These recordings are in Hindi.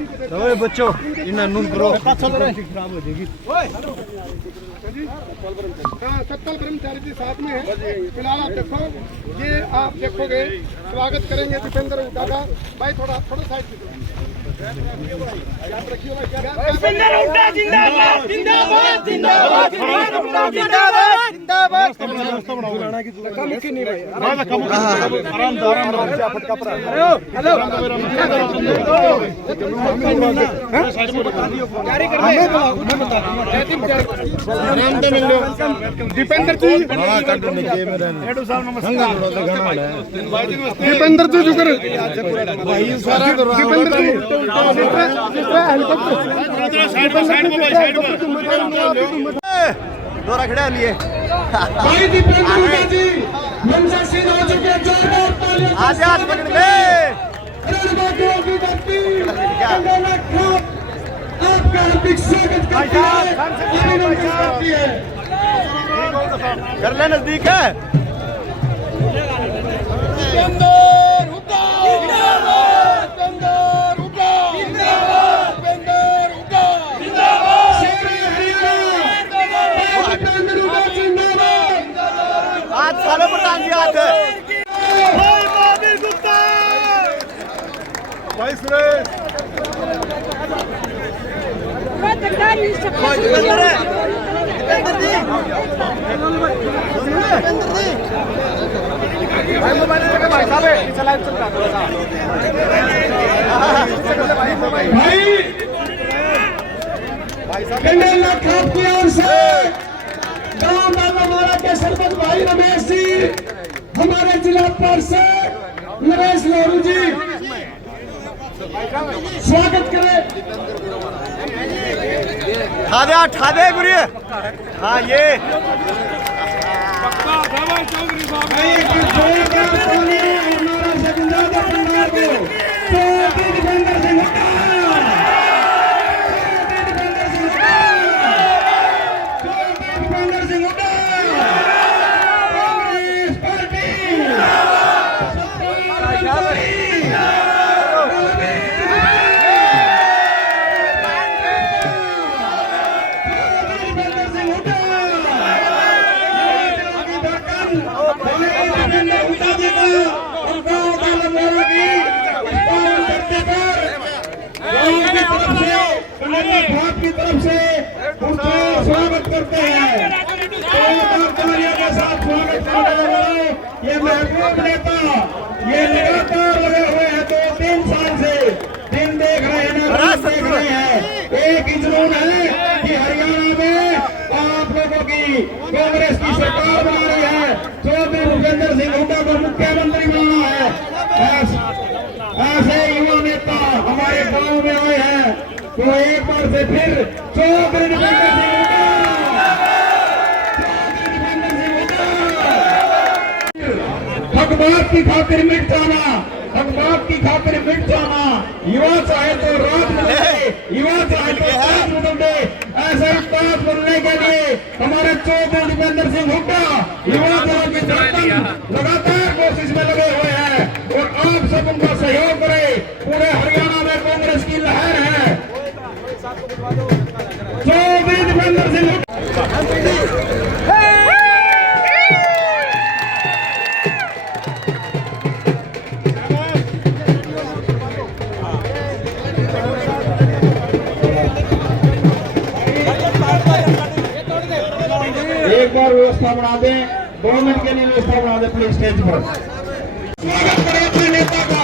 ओए बच्चों इन्हें नून करो खराब हो जाएगी। सत्तल कर्मचारी जी साथ में है। फिलहाल आप देखो, ये आप देखोगे स्वागत करेंगे दीपेंद्र हुड्डा का। भाई थोड़ा साइड याद रखिए। दीपेंद्र हुड्डा जिंदाबाद जिंदाबाद जिंदाबाद जिंदाबाद जिंदाबाद। मुमकिन नहीं भाई। आराम दीपेंद्र जी दीपेंद्र जी जुकर दीपेंद्र जी दौरा खड़ा लिए भाई दीपेंद्र जी मंजर सिंह हो चुके आज आज पकड़ ले आपका हार्दिक स्वागत करते हैं। कर ले नजदीक है आज सालों प्रधान जी आज भाई सुरेश भाई साहब चला चल रहा भाई साहब की ओर से गांव बाबा के सरपंच भाई रमेश जी, हमारे जिला पार्षद नरेश लोरू जी स्वागत करें। ठा दे गुरी। हाँ ये की तरफ से उनका स्वागत करते हैं। के साथ स्वागत करने वाले ये महबूब नेता ये लगातार लगे हुए हैं। 2-3 साल से दिन देख रहे हैं, देख रहे हैं। एक ही जुनून है कि हरियाणा में आप लोगों की कांग्रेस की सरकार बना रही है। चौधरी भूपेंद्र सिंह हुड्डा को मुख्यमंत्री बनाना है। ऐसे युवा नेता हमारे गांव में आए हैं, तो एक बार से फिर चौधरी भूपेंद्र सिंह हकबात की खातिर मिट जाना, हकबात की खातिर मिट जाना। युवा चाहे तो रात बदले, युवा चाहे तो रात बदले। ऐसे उस्ताद बनने के लिए हमारे चौधरी दीपेंद्र सिंह हुड्डा युवा दलों की धड़कन लगातार कोशिश में लगे हुए हैं और आप सब उनका सहयोग करें। पूरे हरियाणा में कांग्रेस की लहर है। चौधरी दीपेंद्र सिंह एक बार व्यवस्था बना दें, 2 मिनट के लिए व्यवस्था बना दें प्लीज स्टेज पर। स्वागत करें अपने नेता का।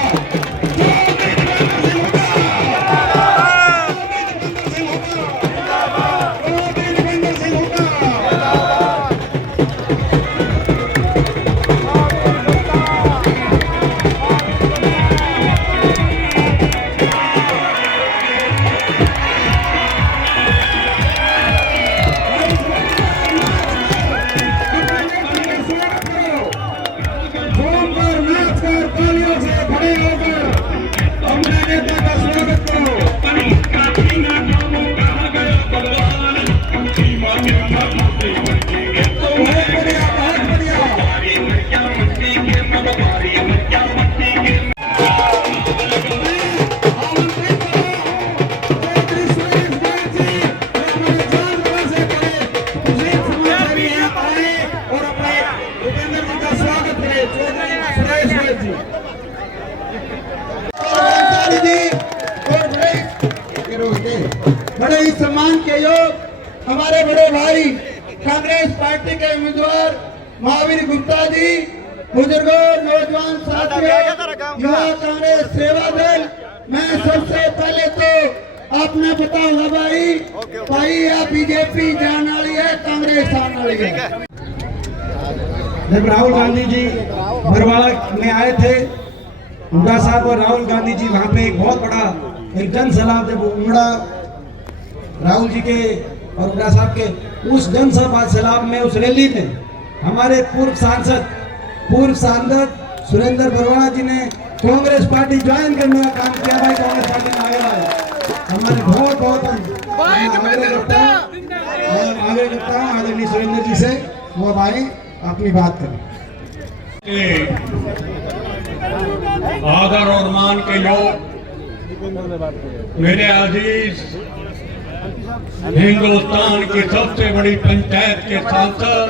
सम्मान के योग हमारे बड़े भाई कांग्रेस पार्टी के उम्मीदवार महावीर गुप्ता जी, बुजुर्गों, नौजवान साथियों, युवा कांग्रेस सेवा दल, मैं सबसे पहले तो अपना बताऊंगा भाई या बीजेपी जाने वाली है, कांग्रेस आने वाली है। जब राहुल गांधी जी बरवाला में आए थे, हुड्डा साहब और राहुल गांधी जी वहाँ पे एक बहुत बड़ा एक जन सैलाब जब उमड़ा राहुल जी के और हुड्डा साहब के, उस जन सैलाब में, उस रैली में हमारे पूर्व सांसद सुरेंद्र बरवाला जी ने कांग्रेस पार्टी ज्वाइन करने का काम किया। भाई कांग्रेस पार्टी में आगे आए, हमारे बहुत बहुत आगे करता हूँ आदरणीय सुरेंद्र जी से, वो भाई अपनी बात करें। आदर और मान के लोग, मेरे अजीज हिंदुस्तान की सबसे बड़ी पंचायत के सांसद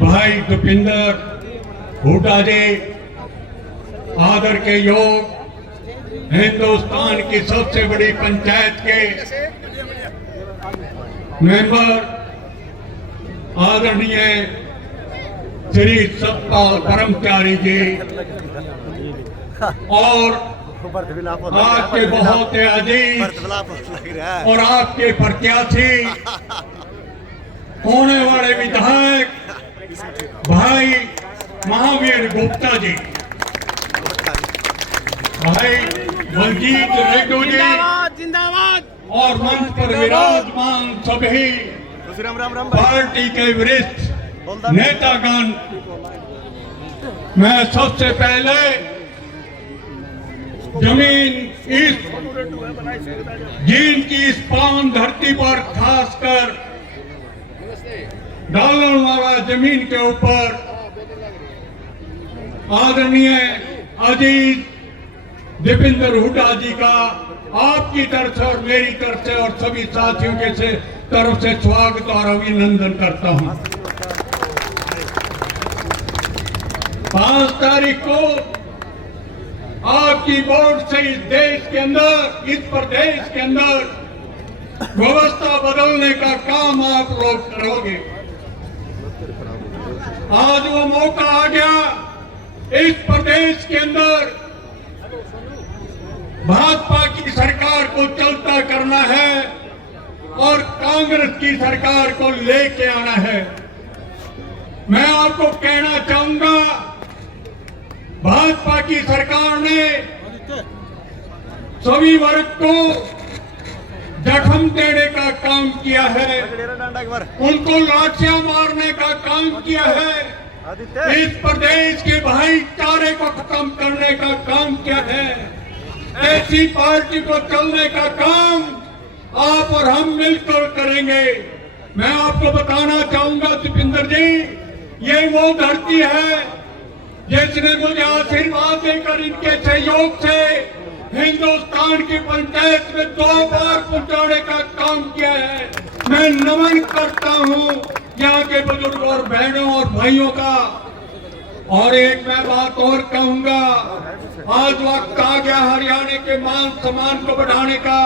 भाई दीपेंद्र हुड्डा जी, आदर के योग हिंदुस्तान की सबसे बड़ी पंचायत के मेंबर आदरणीय श्री सतपाल ब्रह्मचारी जी और आपके बहुत अजीज और आपके प्रत्याशी होने वाले विधायक भाई महावीर गुप्ता जी, भाई बलजीत रेड्डी जी और मंच पर विराजमान सभी पार्टी के वरिष्ठ नेतागण, मैं सबसे पहले जमीन इस जिनकी इस पावन धरती पर खासकर डालरवाला जमीन के ऊपर आदरणीय अजीज दीपेंद्र हुड्डा जी का आपकी तरफ से और मेरी तरफ से और सभी साथियों के तरफ से स्वागत और अभिनंदन करता हूं। 5 तारीख को आपकी वोट से इस देश के अंदर, इस प्रदेश के अंदर व्यवस्था बदलने का काम आप लोग करोगे। आज वो मौका आ गया, इस प्रदेश के अंदर भाजपा की सरकार को चलता करना है और कांग्रेस की सरकार को लेके आना है। मैं आपको कहना चाहूंगा, भाजपा की सरकार ने सभी वर्ग को जख्म देने का काम किया है, उनको लाठियां मारने का काम किया है, इस प्रदेश के भाईचारे को खत्म करने का काम किया है। ऐसी पार्टी को चलने का काम आप और हम मिलकर करेंगे। मैं आपको बताना चाहूंगा दीपेंद्र जी, ये वो धरती है जिसने मुझे आशीर्वाद देकर इनके सहयोग से हिंदुस्तान की पंचायत में 2 बार पहुंचाने का काम किया है। मैं नमन करता हूं यहाँ के बुजुर्गों और बहनों और भाइयों का। और एक मैं बात और कहूंगा, आज वक्त आ गया हरियाणा के मान सम्मान को बढ़ाने का,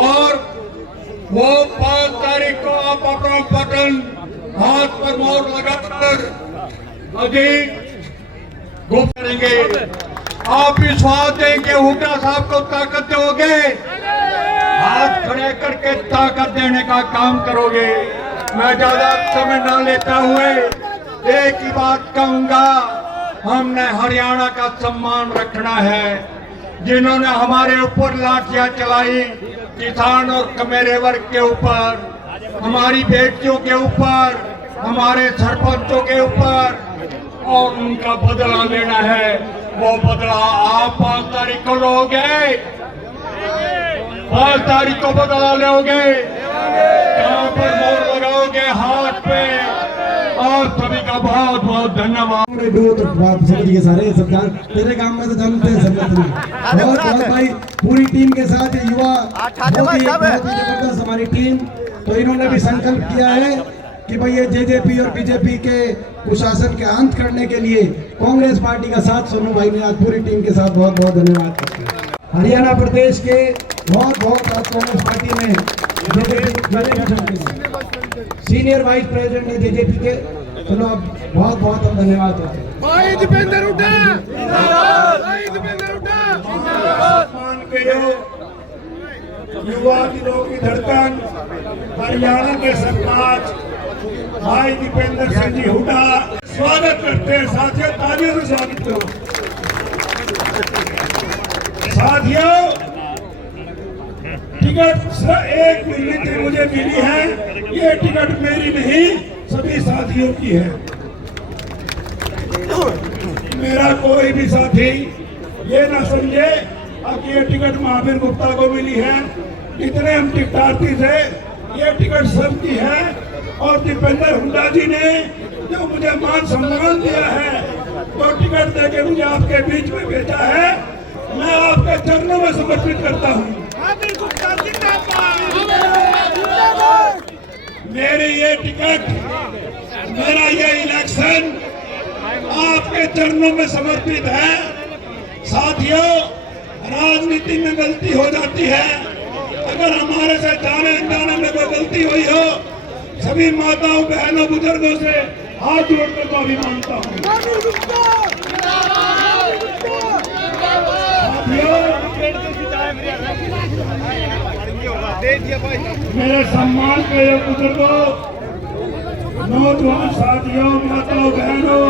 और वो 5 तारीख को आप अपना बटन हाथ पर मोहर लगाकर अधिक गुप्त करेंगे। आप विश्वास देंगे, हुड्डा साहब को ताकत दोगे, हाथ खड़े करके ताकत देने का काम करोगे। मैं ज्यादा समय न लेता हुए एक ही बात कहूंगा, हमने हरियाणा का सम्मान रखना है। जिन्होंने हमारे ऊपर लाठियां चलाई, किसान और कमेरे वर्ग के ऊपर, हमारी बेटियों के ऊपर, हमारे सरपंचों के ऊपर, और उनका बदला लेना है। वो बदला आप 5 तारीख को लोगे, 5 तारीख को बदला लोगे, कहां पर मोहर लगाओगे हाथ पे। आप सभी का बहुत बहुत धन्यवाद। सारे सब जान, तेरे काम में तो जानते हैं सब। बहुत भाई पूरी टीम के साथ युवा बहुत ही जबरदस्त हमारी टीम, तो इन्होंने भी संकल्प किया है कि भाई ये जेजेपी और बीजेपी के कुशासन के अंत करने के लिए कांग्रेस पार्टी का साथ सोनू भाई ने आज पूरी टीम के साथ बहुत बहुत धन्यवाद करते हैं। हरियाणा प्रदेश के बहुत कांग्रेस पार्टी में सीनियर वाइस प्रेसिडेंट है जेजेपी के। चलो बहुत बहुत हम धन्यवाद देते हैं। भाई दीपेंद्र हुड्डा जिंदाबाद, भाई दीपेंद्र हुड्डा जिंदाबाद। मान के युवा दिलों की धड़कन हरियाणा के सरपंच भाई दीपेंद्र सिंह जी हुड्डा स्वागत करते हैं। साथियों तालियों से स्वागत करो। साथियों टिकट एक मिली मुझे मिली है, ये टिकट मेरी नहीं सभी साथियों की है। मेरा कोई भी साथी ये ना समझे अब ये टिकट महावीर गुप्ता को मिली है। इतने हम टिकटार्थी थे, ये टिकट सबकी है। और दीपेंद्र हुड्डा जी ने जो मुझे मान सम्मान दिया है, तो टिकट देके मुझे आपके बीच में भेजा है, मैं आपके चरणों में समर्पित करता हूँ। मेरी ये टिकट, मेरा ये इलेक्शन आपके चरणों में समर्पित है। साथियों राजनीति में गलती हो जाती है, अगर हमारे से जाने अनजाने में कोई गलती हुई हो, सभी माताओं बहनों बुजुर्गों से हाथ जोड़कर माफी मांगता हूँ। मेरे सम्मान के बुजुर्गों, नौजवान साथियों, माताओं बहनों,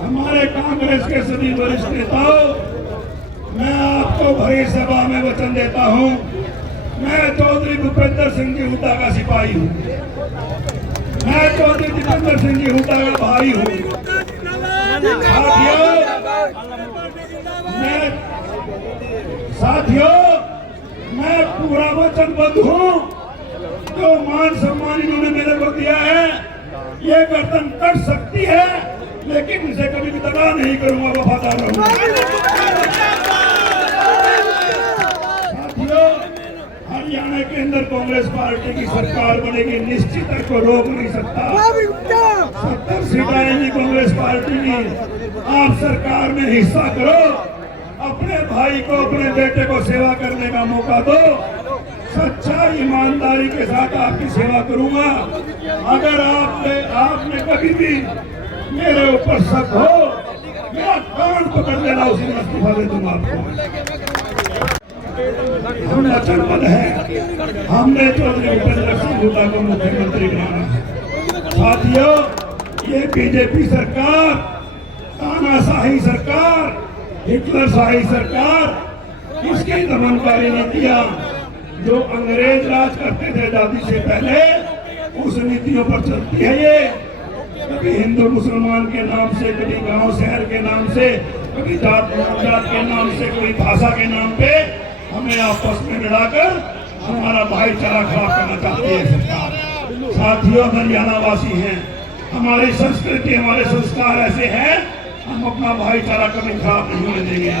हमारे कांग्रेस के सभी वरिष्ठ नेताओं, मैं आपको भरी सभा में वचन देता हूं, मैं चौधरी भूपेंद्र सिंह जी हुड्डा का सिपाही हूं, मैं चौधरी भूपेंद्र सिंह जी हुड्डा का भाई हूं। साथियों मैं पूरा वचनबद्ध हूं, जो मान सम्मान इन्होंने मेरे को दिया है, ये गर्दन कट सकती है, लेकिन इसे कभी भी तबाह नहीं करूंगा, वफादार रहूंगा। साथियों हरियाणा के अंदर कांग्रेस पार्टी की सरकार बनेगी, निश्चित है, कोई रोक नहीं सकता। 70 सीटें आएंगी कांग्रेस पार्टी की। आप सरकार में हिस्सा करो, अपने भाई को, अपने बेटे को सेवा करने का मौका दो। सच्चा ईमानदारी के साथ आपकी सेवा करूंगा। अगर आपने कभी भी मेरे ऊपर शक हो, मेरा कान पकड़ लेना, उसी में इस्तीफा दे दूंगा आपको। हम वचनबद्ध हैं, हमने चौधरी भूपेंद्र सिंह हुड्डा को मुख्यमंत्री बनाना है। साथियों ये बीजेपी सरकार, तानाशाही सरकार, हिटलरशाही सरकार, इसकी दमनकारी नीतियां जो अंग्रेज राज करते थे आजादी से पहले, उस नीतियों पर चलती है। ये कभी हिंदू मुसलमान के नाम से, कभी गांव शहर के नाम से, कभी जात के नाम से, कभी भाषा के नाम पे हमें आपस में लड़ाकर हमारा भाईचारा खराब करना चाहती है सरकार। साथियों हरियाणा वासी हैं, हमारी संस्कृति, हमारे संस्कार ऐसे हैं, हम अपना भाईचारा कभी खराब नहीं होने देंगे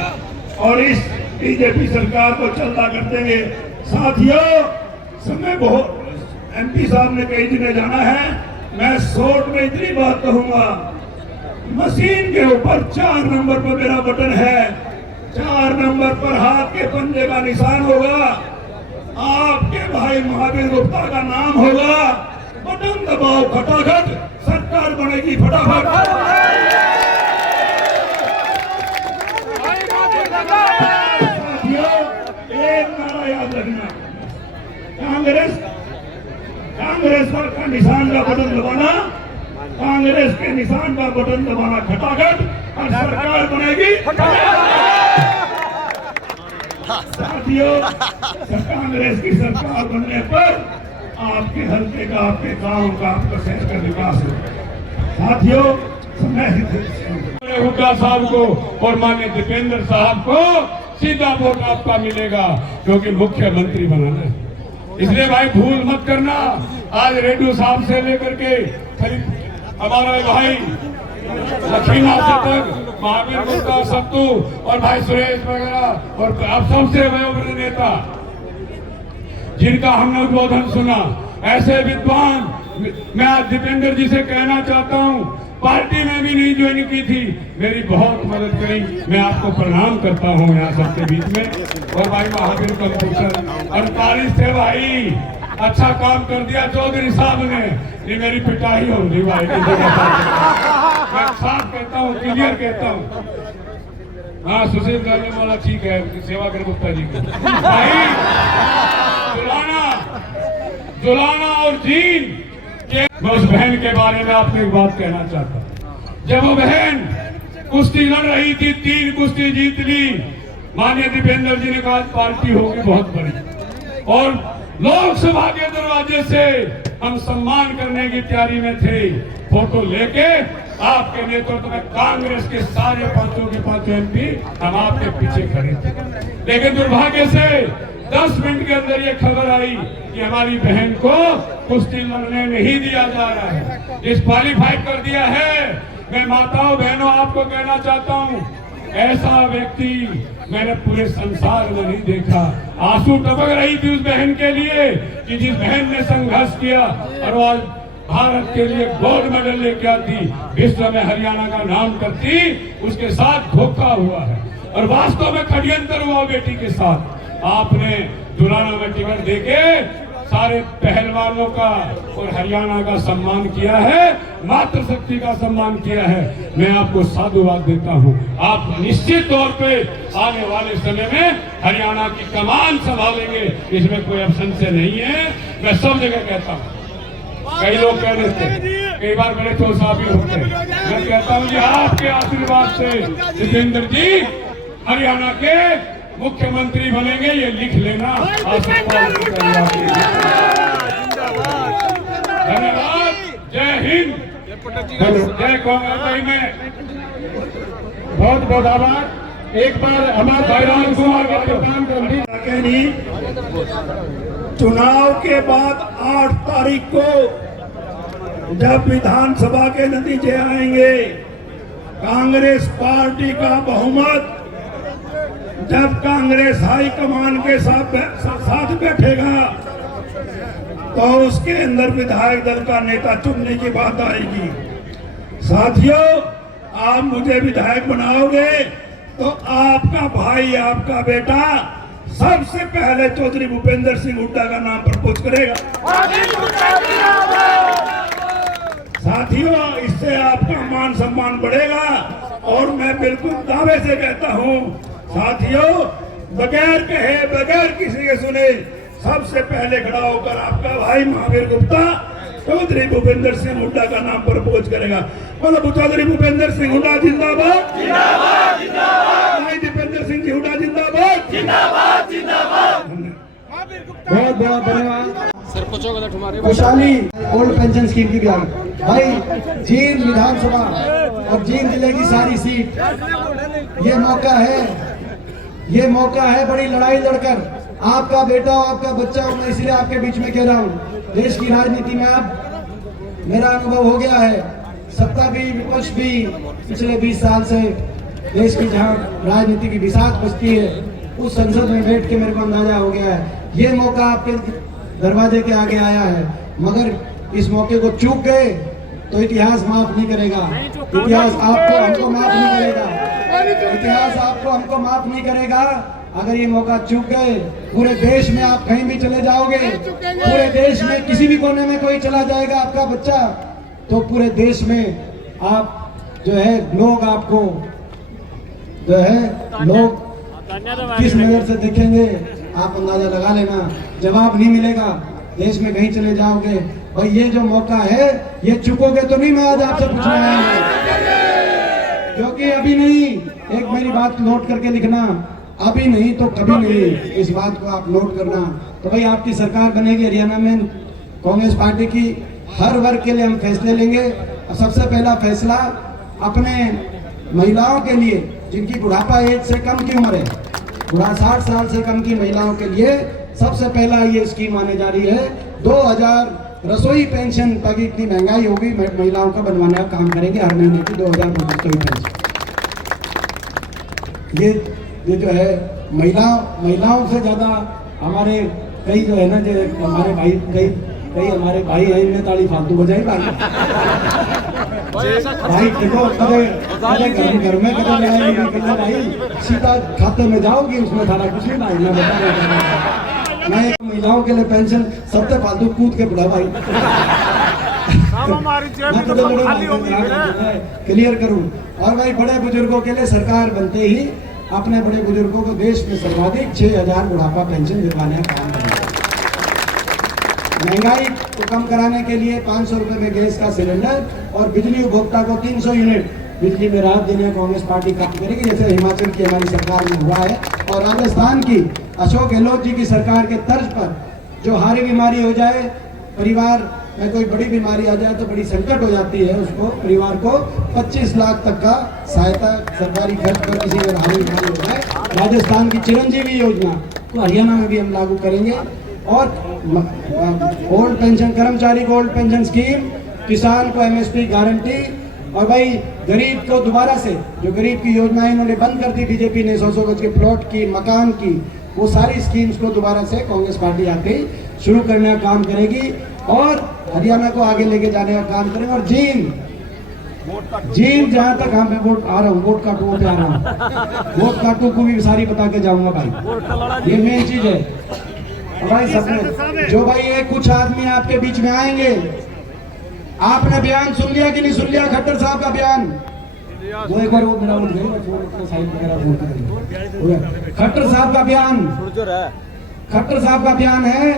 और इस बीजेपी सरकार को चलता कर देंगे। साथियों समय बहुत, एमपी साहब ने कई जगह जाना है, मैं शॉर्ट में इतनी बात कहूंगा, मशीन के ऊपर 4 नंबर पर मेरा बटन है, 4 नंबर पर हाथ के पंजे का निशान होगा, आपके भाई महावीर गुप्ता का नाम होगा। बटन दबाओ, खटाखट सरकार बनेगी फटाफट। साथियों एक नारा याद रखना, कांग्रेस का निशान का बटन दबाना, कांग्रेस के निशान का बटन दबाना खटाखट, और सरकार बनेगी साथियों कांग्रेस की सरकार बनने पर आपके हल्के का, आपके गांव का, आपका शहर का विकास हो। साथियों हुड्डा साहब को और माननीय दीपेंद्र साहब को सीधा वोट आपका मिलेगा, क्योंकि मुख्यमंत्री बनाना है। इसलिए भाई भूल मत करना, आज रेड्डी साहब से लेकर के हमारा भाई लक्ष्मीनाथ से तक, महावीर गुप्ता, सत्तू और भाई सुरेश वगैरह, और आप सबसे वयोवृद्ध नेता जिनका हमने उद्बोधन सुना, ऐसे विद्वान, मैं आज दीपेंद्र जी से कहना चाहता हूं, पार्टी में भी नहीं ज्वाइन की थी, मेरी बहुत मदद करी। मैं आपको प्रणाम करता हूँ यहाँ सबके बीच में। और भाई महावीर कंप्यूटर 48 थे भाई, अच्छा काम कर दिया चौधरी साहब ने। ये मेरी पिटाई होगी भाई की जगह। मैं साफ कहता हूँ, क्लियर कहता हूँ। हाँ, सुशील करने वाला ठीक है, सेवा कर गुप्ता जी की भाई। जुलाना और जीन के, मैं उस बहन के बारे में आपको एक बात कहना चाहता हूँ। जब वो बहन कुश्ती लड़ रही थी, 3 कुश्ती जीत ली, माननीय दीपेंद्र जी ने कहा पार्टी होगी बहुत बड़ी, और लोकसभा के दरवाजे से हम सम्मान करने की तैयारी में थे। फोटो लेके आपके नेतृत्व में कांग्रेस के सारे 5 MP हम आपके पीछे खड़े थे। लेकिन दुर्भाग्य से 10 मिनट के अंदर ये खबर आई कि हमारी बहन को कुश्ती लड़ने नहीं दिया जा रहा है, डिस्क्वालीफाई कर दिया है। मैं माताओं बहनों आपको कहना चाहता हूँ, ऐसा व्यक्ति मैंने पूरे संसार में नहीं देखा। आंसू टपक रही थी उस बहन के लिए कि जिस बहन ने संघर्ष किया और आज भारत के लिए गोल्ड मेडल लेके आती, विश्व में हरियाणा का नाम करती, उसके साथ धोखा हुआ है और वास्तव में षड्यंत्र हुआ बेटी के साथ। आपने दुलाना में टिकट देके सारे पहलवानों का और हरियाणा का सम्मान किया है, मातृशक्ति का सम्मान किया है। मैं आपको साधुवाद देता हूं। आप निश्चित तौर पे आने वाले समय में हरियाणा की कमान संभालेंगे, इसमें कोई ऑप्शन से नहीं है। मैं सब जगह कहता हूं, कई लोग कह रहे थे, कई बार बड़े चौसा भी होते हैं, मैं कहता हूं कि आपके आशीर्वाद से दीपेंद्र जी हरियाणा के मुख्यमंत्री बनेंगे, ये लिख लेना। धन्यवाद। जय हिंद, जय कांग्रेस। में बहुत बहुत आभार। एक बार हमारे राम कुमार के चुनाव के बाद 8 तारीख को जब विधानसभा के नतीजे आएंगे, कांग्रेस पार्टी का बहुमत जब कांग्रेस हाईकमान के साथ बैठेगा तो उसके अंदर विधायक दल का नेता चुनने की बात आएगी। साथियों, आप मुझे विधायक बनाओगे तो आपका भाई, आपका बेटा सबसे पहले चौधरी भूपेंद्र सिंह हुड्डा का नाम प्रपोज करेगा। साथियों, इससे आपका मान सम्मान बढ़ेगा और मैं बिल्कुल दावे से कहता हूं, साथियों, बगैर कहे, बगैर किसी के सुने, सबसे पहले खड़ा होकर आपका भाई महावीर गुप्ता चौधरी भूपेंद्र सिंह हुड्डा का नाम प्रपोज करेगा। मतलब चौधरी भूपेंद्र सिंह हुड्डा जिंदाबाद, जिंदाबाद, जिंदाबाद। दीपेंद्र सिंह जी हुड्डा जिंदाबाद, जिंदाबाद, जिंदाबाद। बहुत बहुत धन्यवाद। खुशहाली ओल्ड पेंशन स्कीम की भी भाई, जींद विधानसभा और जींद जिले की सारी सीट, ये मौका है बड़ी लड़ाई लड़कर आपका बेटा और आपका बच्चा, मैं इसलिए आपके बीच में कह रहा हूँ, देश की राजनीति में अब मेरा अनुभव हो गया है। सत्ता भी विपक्ष भी पिछले 20 साल से देश की जहाँ राजनीति की बिसात बचती है, उस संसद में बैठ के मेरे को अंदाजा हो गया है। ये मौका आपके दरवाजे के आगे आया है, मगर इस मौके को चूक गए तो इतिहास माफ नहीं करेगा। इतिहास आपको हमको माफ नहीं करेगा। इतिहास आपको हमको माफ नहीं करेगा। अगर ये मौका चूक गए, पूरे देश में आप कहीं भी चले जाओगे, पूरे देश में किसी भी कोने में कोई चला जाएगा आपका बच्चा, तो पूरे देश में आप जो है लोग आपको जो है लोग किस नजर से देखेंगे आप अंदाजा लगा लेना। जवाब नहीं मिलेगा, देश में कहीं चले जाओगे। भाई ये जो मौका है, ये चुकोगे तो नहीं। मैं आज आपसे पूछना है, क्योंकि अभी नहीं, एक मेरी बात नोट करके लिखना, अभी नहीं तो कभी नहीं, इस बात को आप नोट करना। तो भाई आपकी सरकार बनेगी हरियाणा में, कांग्रेस पार्टी की, हर वर्ग के लिए हम फैसले लेंगे। सबसे पहला फैसला अपने महिलाओं के लिए जिनकी बुढ़ापा एज से कम की उम्र है, 60 साल से कम की महिलाओं के लिए सबसे पहला ये स्कीम आने जा रही है। 2000 रसोई पेंशन, ताकि इतनी महंगाई होगी, महिलाओं का बनवाने का काम करेंगे हर महीने की 2000 रसोई पेंशन। ये जो है महिलाओं से ज्यादा हमारे कई जो है ना, जो हमारे भाई कई कई हमारे भाई हैं, इनमें ताली फालतू बजाई भाई। भाई देखो कदे घर में कदे लड़ाई नहीं करना भाई, सीधा खाते में जाओगी, उसमें थारा कुछ नहीं भाई। मैं बता रहा मैं एक महिलाओं के लिए पेंशन सबसे फालतू कूद के पड़ा भाई। मैं तो क्लियर करूं। और भाई बड़े बुजुर्गों के लिए सरकार बनते ही अपने बड़े बुजुर्गों को देश में सर्वाधिक 6000 बुढ़ापा पेंशन दिलवाने का काम करें। महंगाई को कम कराने के लिए 500 रुपए में गैस का सिलेंडर और बिजली उपभोक्ता को 300 यूनिट बिजली में राहत देने कांग्रेस पार्टी काम करेगी, जैसे हिमाचल की हमारी सरकार में हुआ है। और राजस्थान की अशोक गहलोत जी की सरकार के तर्ज पर जो हारी बीमारी हो जाए, परिवार में कोई बड़ी बीमारी आ जाए तो बड़ी संकट हो जाती है, उसको परिवार को 25 लाख तक का सहायता सरकारी खर्च पर किसी को हारी बीमारी हो जाए, राजस्थान की चिरंजीवी योजना तो हरियाणा में भी हम लागू करेंगे। और ओल्ड पेंशन, कर्मचारी को ओल्ड पेंशन स्कीम, किसान को MSP गारंटी, और भाई गरीब को दोबारा से जो गरीब की योजनाएं इन्होंने बंद कर दी बीजेपी ने, 100 गज के प्लॉट की, मकान की, वो सारी स्कीम्स को दोबारा से कांग्रेस पार्टी आते ही शुरू करने का काम करेगी और हरियाणा को आगे लेके जाने का काम करेंगे। और जींद जहां तक हम वोट आ रहा हूँ, वोट काटू पे आ रहा हूँ, वोट काटू को भी सारी बता के जाऊंगा भाई, ये मेन चीज है। भाई सबने जो भाई ये कुछ आदमी आपके बीच में आएंगे, आपने बयान सुन लिया कि नहीं सुन लिया खट्टर साहब का बयान? वो एक बार वो मेरा उठ गई साइड वगैरह। खट्टर साहब का बयान, खट्टर साहब का बयान है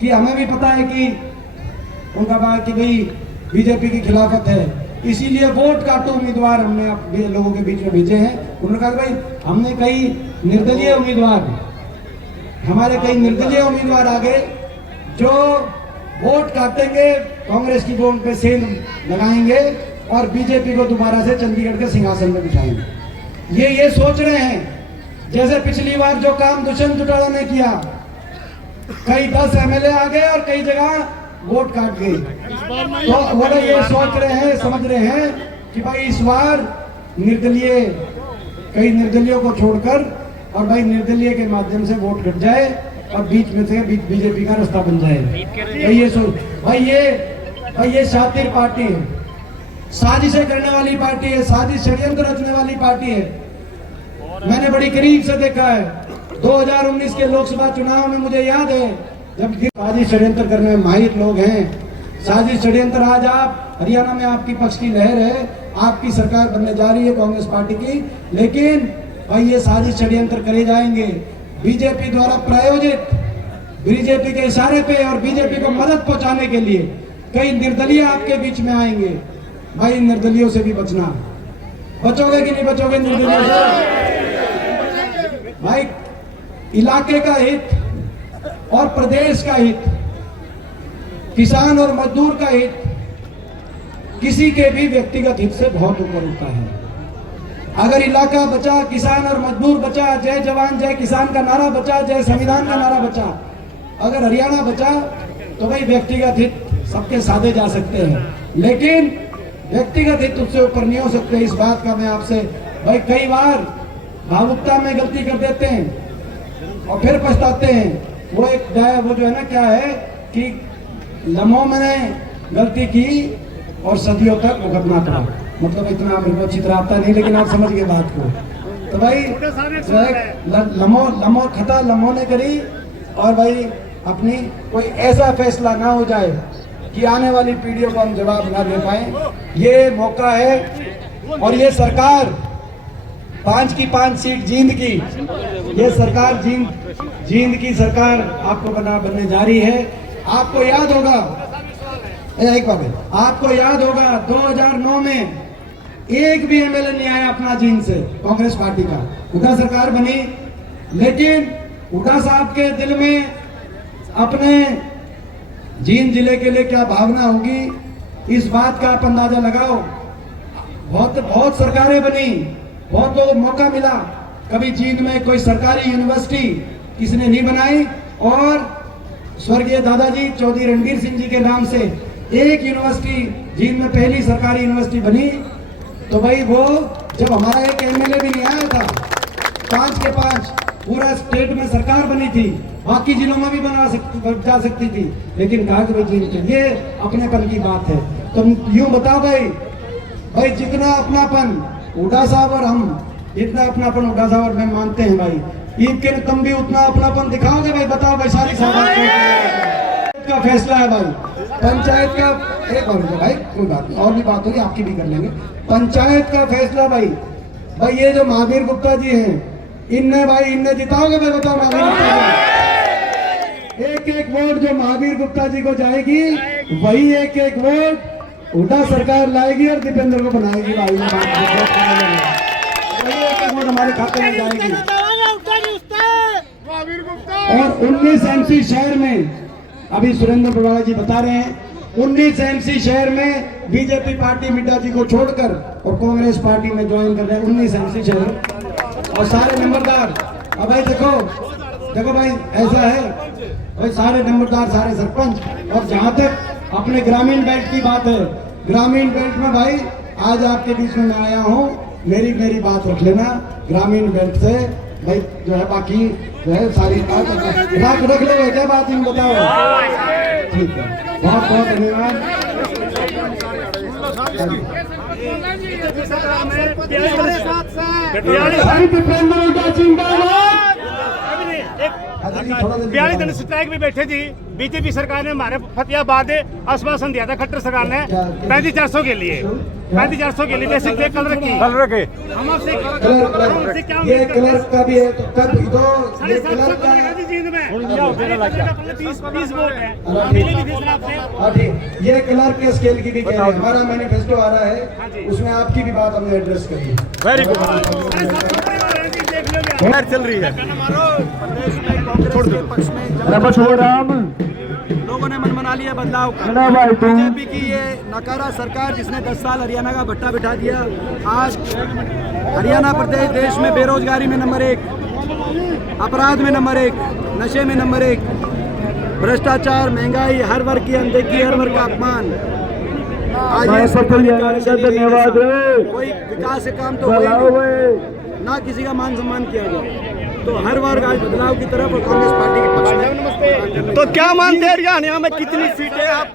कि हमें भी पता है कि उनका बात कि भाई बीजेपी की खिलाफत है, इसीलिए वोट काटो उम्मीदवार हमने लोगों के बीच में भेजे हैं। उन्होंने कहा भाई हमने कई निर्दलीय उम्मीदवार, हमारे कई निर्दलीय उम्मीदवार आ गए जो वोट काटेंगे, कांग्रेस की वोट पे सेंध लगाएंगे और बीजेपी को दोबारा से चंडीगढ़ के सिंहासन में बिठाएंगे। ये सोच रहे हैं जैसे पिछली बार जो काम दुष्यंत चौटाला ने किया, कई 10 MLA आ गए और कई जगह वोट काट गए। तो वो लोग ये सोच रहे हैं, समझ रहे हैं कि भाई इस बार निर्दलीय, कई निर्दलियों को छोड़कर और भाई निर्दलीय के माध्यम से वोट कट जाए और बीच में से बीजेपी का रास्ता बन जाए। भाई ये सोच, भाई ये शातिर पार्टी है, साजिशें करने वाली पार्टी है, साजिश षड्यंत्र रचने वाली पार्टी है। मैंने बड़ी करीब से देखा है 2019 के लोकसभा चुनाव में, मुझे याद है जब साजिश षड्यंत्र करने में माहिर लोग हैं। साजिश षड्यंत्र, आज आप हरियाणा में आपकी पक्ष की लहर है, आपकी सरकार बनने जा रही है कांग्रेस पार्टी की, लेकिन भाई ये साजिश षड्यंत्र करे जाएंगे बीजेपी द्वारा प्रायोजित, बीजेपी के इशारे पे और बीजेपी को मदद पहुंचाने के लिए कई निर्दलीय आपके बीच में आएंगे। भाई निर्दलियों से भी बचना, बचोगे कि नहीं बचोगे निर्दलियों से? भाई इलाके का हित और प्रदेश का हित, किसान और मजदूर का हित किसी के भी व्यक्तिगत हित से बहुत ऊपर उठता है। अगर इलाका बचा, किसान और मजदूर बचा, जय जवान जय किसान का नारा बचा, जय संविधान का नारा बचा, अगर हरियाणा बचा तो भाई व्यक्तिगत हित सबके साधे जा सकते हैं, लेकिन व्यक्तिगत हित उससे ऊपर नहीं हो सकते। इस बात का मैं आपसे, भाई कई बार भावुकता में गलती कर देते हैं और फिर पछताते हैं। वो जो है ना, क्या है कि लम्हों मैंने गलती की और सदियों तक भुगतना पड़ा। मतलब इतना मेरे को अच्छी तरह आता नहीं, लेकिन आप समझ गए बात को। तो भाई लम्हों खता लम्हों ने करी, और भाई अपनी कोई ऐसा फैसला ना हो जाए कि आने वाली पीढ़ियों को हम जवाब ना दे पाए। ये मौका है और ये सरकार 5 की 5 सीट जींद की, ये सरकार जींद की सरकार आपको बनने जा रही है। आपको याद होगा, एक बात है, आपको याद होगा 2009 में एक भी MLA नहीं आया अपना जींद से कांग्रेस पार्टी का। हुड्डा सरकार बनी, लेकिन हुड्डा साहब के दिल में अपने जींद जिले के लिए क्या भावना होगी, इस बात का आप अंदाजा लगाओ। बहुत सरकारें बनी, बहुत लोगों को मौका मिला, कभी जींद में कोई सरकारी यूनिवर्सिटी किसी ने नहीं बनाई, और स्वर्गीय दादाजी चौधरी रणबीर सिंह जी के नाम से एक यूनिवर्सिटी जींद में पहली सरकारी यूनिवर्सिटी बनी। तो भाई वो जब हमारा एक MLA भी नहीं आया था, 5 के 5 पूरा स्टेट में सरकार बनी थी, बाकी जिलों में भी जा सकती थी, लेकिन कहा कि भाई ये अपनेपन की बात है। तो यूं बताओ भाई जितना अपनापन हुड्डा साहब और हम, जितना अपनापन हुड्डा साहब और मैं मानते हैं भाई, इनके तुम भी उतना अपनापन दिखाओगे भाई? बताओ भाई, सारी समाज का फैसला है भाई, पंचायत का। एक और भाई कोई बात नहीं, और भी बात होगी आपकी भी कर लेंगे। पंचायत का फैसला भाई ये जो महावीर गुप्ता जी हैं, इनने जिताओगे भाई? बताओ महावीर गुप्ता जी, एक वोट जो महावीर गुप्ता जी को जाएगी, वही एक वोट हुड्डा सरकार लाएगी और दीपेंद्र को बनाएगी भाई। वही एक वोट हमारे खाते में जाएगी। और 19 एमसी शहर में, अभी सुरेंद्र बरवाला जी बता रहे हैं, 19 एमसी शहर में बीजेपी पार्टी मिड्डा जी को छोड़कर और कांग्रेस पार्टी में ज्वाइन कर रहे हैं। 19 एमसी शहर और सारे नंबरदार। अब भाई देखो भाई, ऐसा है भाई, सारे नंबरदार, सारे सरपंच। और जहां तक अपने ग्रामीण बेल्ट की बात है, ग्रामीण बेल्ट में भाई आज आपके बीच में मैं आया हूं, मेरी बात रख लेना। ग्रामीण बेल्ट से भाई जो है, बाकी जो है सारी बात रख लो। क्या बात इन बताओ? ठीक है, बहुत बहुत धन्यवाद। बयालीस दिन स्ट्राइक में बैठे थी। बीजेपी सरकार ने हमारे फतेहाबाद आश्वासन दिया था, खट्टर सरकार ने 35,400 के लिए, 35,400 के लिए बेसिक पे कल रखे हम आपसे क्या ये क्लर्क का भी है, तो कब तो ये क्लर्क का 20 वोट है। हाँ ठीक, ये क्लर्क के स्केल की भी कह रहे हैं। हमारा मैनिफेस्टो आ रहा है, उसमें आपकी भी बात हमने एड्रेस करी है। वेरी गुड, चल रही है। लोगों ने मन बना लिया बदलाव का। बीजेपी की ये नकारा सरकार, जिसने 10 साल हरियाणा का भट्टा बिठा दिया, आज हरियाणा प्रदेश देश में बेरोजगारी में नंबर 1, अपराध में नंबर 1, नशे में नंबर 1, भ्रष्टाचार, महंगाई, हर वर्ग की अनदेखी, हर वर्ग का अपमान। आज ये धन्यवाद। कोई विकास के काम तो ना किसी का मान सम्मान किया गया, तो हर वर्ग आज बदलाव की तरफ और कांग्रेस पार्टी के पक्ष में। तो क्या मानते हैं हरियाणा में कितनी सीटें आप?